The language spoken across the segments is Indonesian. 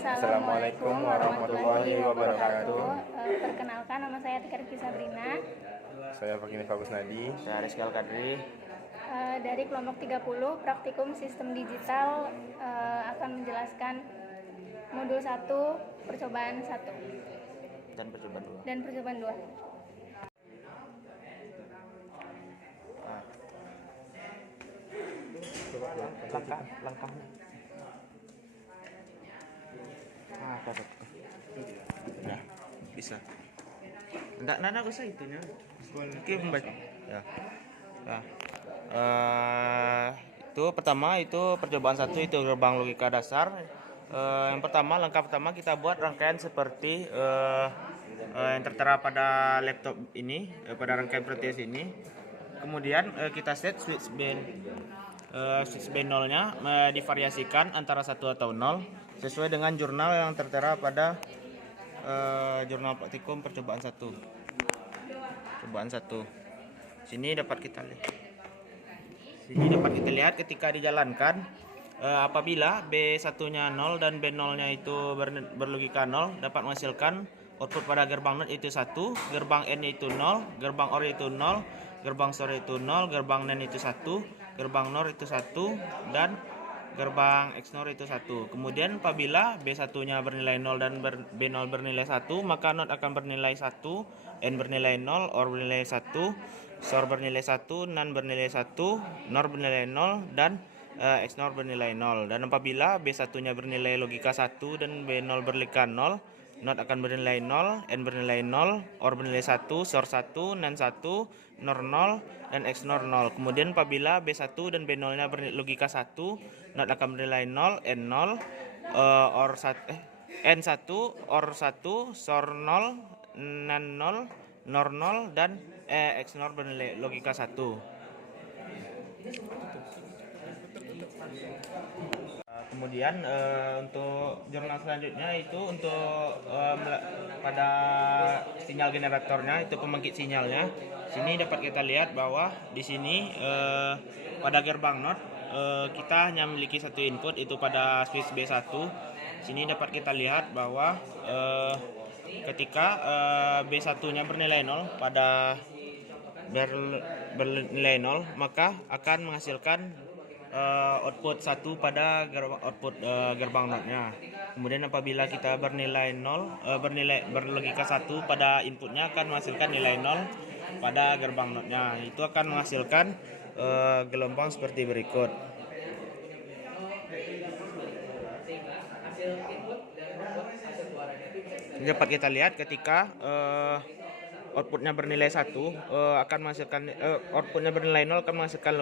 Assalamualaikum warahmatullahi wabarakatuh. Perkenalkan, nama saya Tika Rizky Sabrina. Saya Fakini Fakus Nadi. Saya Rizky Al-Kadri. Dari kelompok 30 Praktikum Sistem Digital, akan menjelaskan modul 1, percobaan 1 dan percobaan 2. Langkahnya. Ya, bisa. Enggak usah itunya. Oke, membaca. Ya. Nah, itu pertama itu percobaan 1 itu gerbang logika dasar. Yang pertama, langkah pertama kita buat rangkaian seperti yang tertera pada laptop ini, pada rangkaian proteus ini. Kemudian kita set switch band 0-nya divariasikan antara 1 atau 0 sesuai dengan jurnal yang tertera pada jurnal praktikum percobaan 1. Percobaan 1. Sini dapat kita lihat ketika dijalankan, apabila B1-nya 0 dan B0-nya itu berlogika 0, dapat menghasilkan output pada gerbang NOT itu 1, gerbang N itu 0, gerbang OR itu 0, gerbang SOR itu 0, gerbang NAND itu 1, gerbang NOR itu 1, dan gerbang XNOR itu 1. Kemudian apabila B1-nya bernilai 0 dan B0 bernilai 1, maka NOT akan bernilai 1, N bernilai 0, OR bernilai 1, SOR bernilai 1, NAND bernilai 1, NOR bernilai 0, dan XNOR bernilai 0. Dan apabila B1-nya bernilai logika 1 dan B0 berlogika 0, NOT akan bernilai 0, N bernilai 0, OR bernilai 1, SOR 1, NAND 1, NOR 0, dan XNOR 0. Kemudian apabila B1 dan B0-nya berlogika 1, NOT akan bernilai 0, N 0, N 1, OR 1, SOR 0, NAND 0, NOR 0, dan XNOR bernilai logika 1. Kemudian untuk jurnal selanjutnya itu untuk pada sinyal generatornya, itu pembangkit sinyalnya. Sini dapat kita lihat bahwa di sini pada gerbang NOT kita hanya memiliki satu input, itu pada switch B1. Sini dapat kita lihat bahwa ketika B1-nya bernilai 0 pada bernilai 0, maka akan menghasilkan output 1 pada output gerbang NOT-nya. Kemudian apabila kita bernilai 0, berlogika 1 pada inputnya, akan menghasilkan nilai 0 pada gerbang NOT-nya. Itu akan menghasilkan gelombang seperti berikut. Dapat kita lihat ketika outputnya bernilai 1 akan menghasilkan outputnya bernilai 0 akan menghasilkan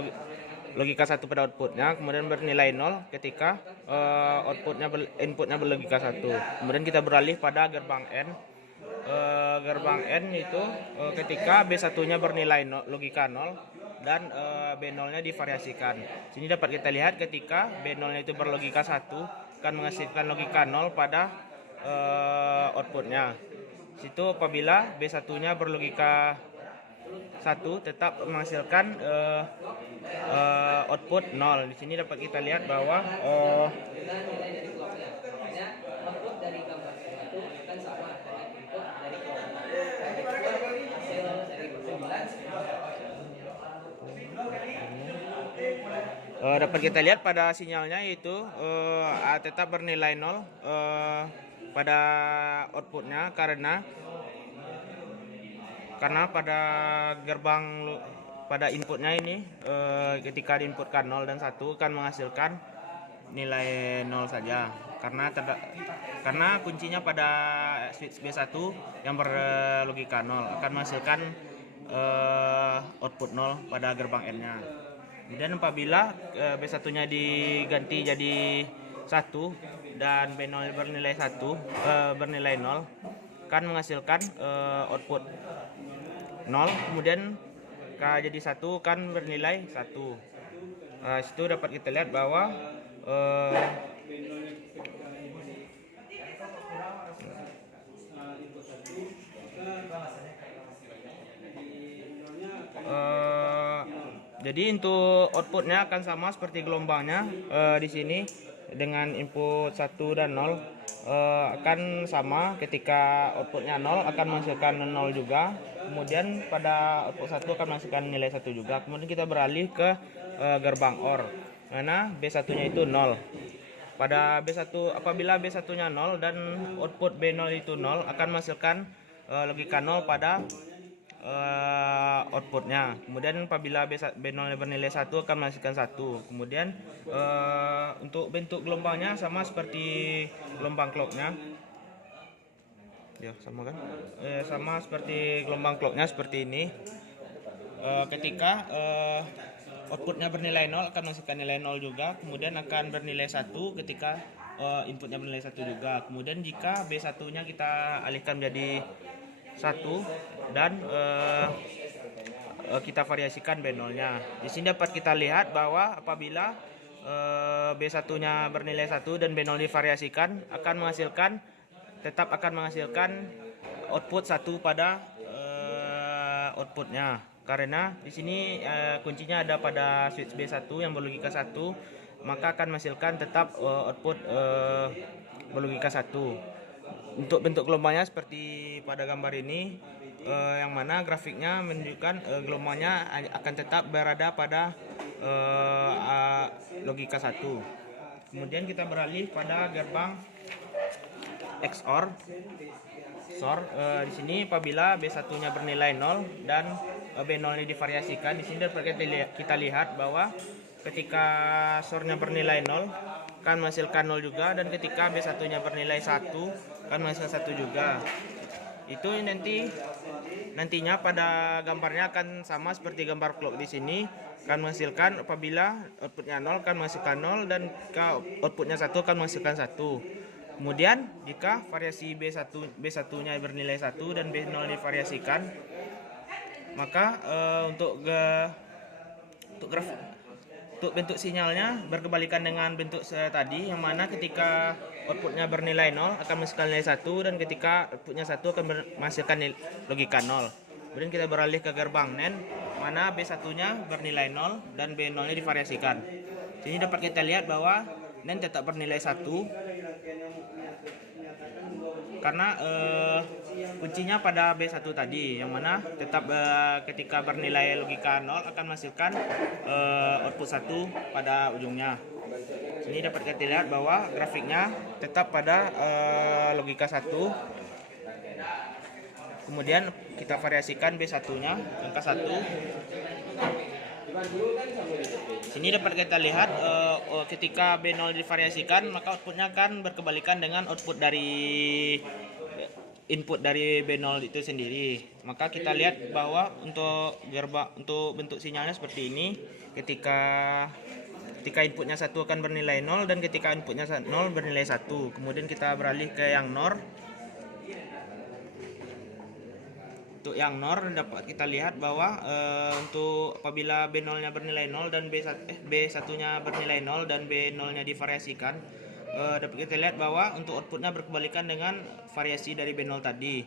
logika 1 pada outputnya, kemudian bernilai 0 ketika inputnya berlogika 1. Kemudian kita beralih pada gerbang N. Gerbang N itu ketika B1-nya bernilai logika 0 dan B0-nya divariasikan. Sini dapat kita lihat ketika B0-nya itu berlogika 1 akan menghasilkan logika 0 pada outputnya. Situ apabila B1-nya berlogika 1 tetap menghasilkan output 0. Di sini dapat kita lihat bahwa dapat kita lihat pada sinyalnya itu tetap bernilai 0 pada outputnya, karena pada inputnya ini ketika diinputkan 0 dan 1 akan menghasilkan nilai 0 saja, karena kuncinya pada switch B1 yang berlogika 0 akan menghasilkan output 0 pada gerbang N-nya. Kemudian apabila B1-nya diganti jadi 1 dan B0 bernilai 0 akan menghasilkan output 0, kemudian jadi 1 kan bernilai 1. Situ dapat kita lihat bahwa jadi untuk outputnya akan sama seperti gelombangnya di sini dengan input 1 dan 0. akan sama, ketika outputnya 0 akan menghasilkan 0 juga, kemudian pada output 1 akan menghasilkan nilai 1 juga. Kemudian kita beralih ke gerbang OR, mana B1 nya itu 0. Pada B1, apabila B1 nya 0 dan output B0 itu 0, akan menghasilkan logika 0 pada outputnya. Kemudian apabila B0 bernilai 1 akan menghasilkan 1. Kemudian untuk bentuk gelombangnya sama seperti gelombang clocknya, ya sama kan, sama seperti gelombang clocknya seperti ini. Ketika outputnya bernilai 0 akan menghasilkan nilai 0 juga, kemudian akan bernilai 1 ketika inputnya bernilai 1 juga. Kemudian jika B1 nya kita alihkan menjadi 1 dan kita variasikan B0 nya. Di sini dapat kita lihat bahwa apabila B1 nya bernilai 1 dan B0 divariasikan tetap akan menghasilkan output 1 pada outputnya. Karena di sini kuncinya ada pada switch B1 yang berlogika 1, maka akan menghasilkan tetap output berlogika 1. Untuk bentuk gelombangnya seperti pada gambar ini, yang mana grafiknya menunjukkan gelombangnya akan tetap berada pada logika 1. Kemudian kita beralih pada gerbang XOR. Di sini apabila B1-nya bernilai 0 dan B0-nya divariasikan, di sini dapat kita lihat bahwa ketika XOR-nya bernilai 0 akan menghasilkan 0 juga, dan ketika B1-nya bernilai 1 akan menghasilkan 1 juga. Itu nantinya pada gambarnya akan sama seperti gambar clock di sini, akan menghasilkan apabila outputnya 0 akan menghasilkan 0 dan outputnya 1 akan menghasilkan 1. Kemudian jika variasi B1-nya bernilai 1 dan B0 divariasikan, maka untuk bentuk sinyalnya berkebalikan dengan bentuk tadi, yang mana ketika outputnya bernilai 0 akan menghasilkan nilai 1 dan ketika outputnya 1 akan menghasilkan logika 0. Kemudian kita beralih ke gerbang NAND, mana B1-nya bernilai 0 dan B0-nya divariasikan. Sini dapat kita lihat bahwa NAND tetap bernilai 1 karena kuncinya pada B1 tadi, yang mana tetap ketika bernilai logika 0 akan menghasilkan output 1 pada ujungnya. Ini dapat kita lihat bahwa grafiknya tetap pada logika 1. Kemudian kita variasikan B1-nya angka 1. Sini dapat kita lihat ketika B0 divariasikan, maka outputnya akan berkebalikan dengan output dari input dari B0 itu sendiri. Maka kita lihat bahwa untuk bentuk sinyalnya seperti ini, ketika inputnya 1 akan bernilai 0 dan ketika inputnya 0 bernilai 1. Kemudian kita beralih ke yang NOR. Untuk yang NOR dapat kita lihat bahwa untuk apabila B0-nya bernilai 0 dan B1-nya bernilai 0 dan B0-nya divariasikan, dapat kita lihat bahwa untuk outputnya berkebalikan dengan variasi dari B0 tadi.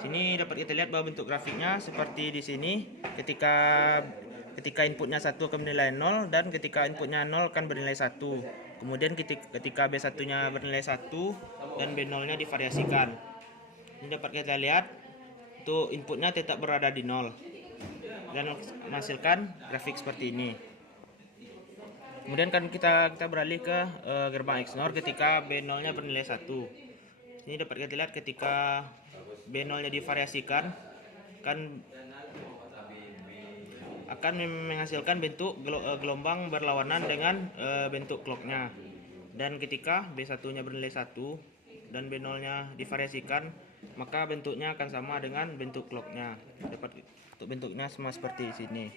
Sini dapat kita lihat bahwa bentuk grafiknya seperti di sini, ketika inputnya 1 akan bernilai 0 dan ketika inputnya 0 akan bernilai 1. Kemudian ketika B1-nya bernilai 1 dan B0-nya divariasikan. Ini dapat kita lihat untuk inputnya tetap berada di 0 dan menghasilkan grafik seperti ini. Kemudian kan kita beralih ke gerbang XNOR ketika B0-nya bernilai 1. Ini dapat kita lihat ketika B0-nya divariasikan kan akan menghasilkan bentuk gelombang berlawanan dengan bentuk clocknya. Dan ketika B1-nya bernilai 1 dan B0-nya divariasikan, maka bentuknya akan sama dengan bentuk clocknya. Dapat bentuknya sama seperti sini.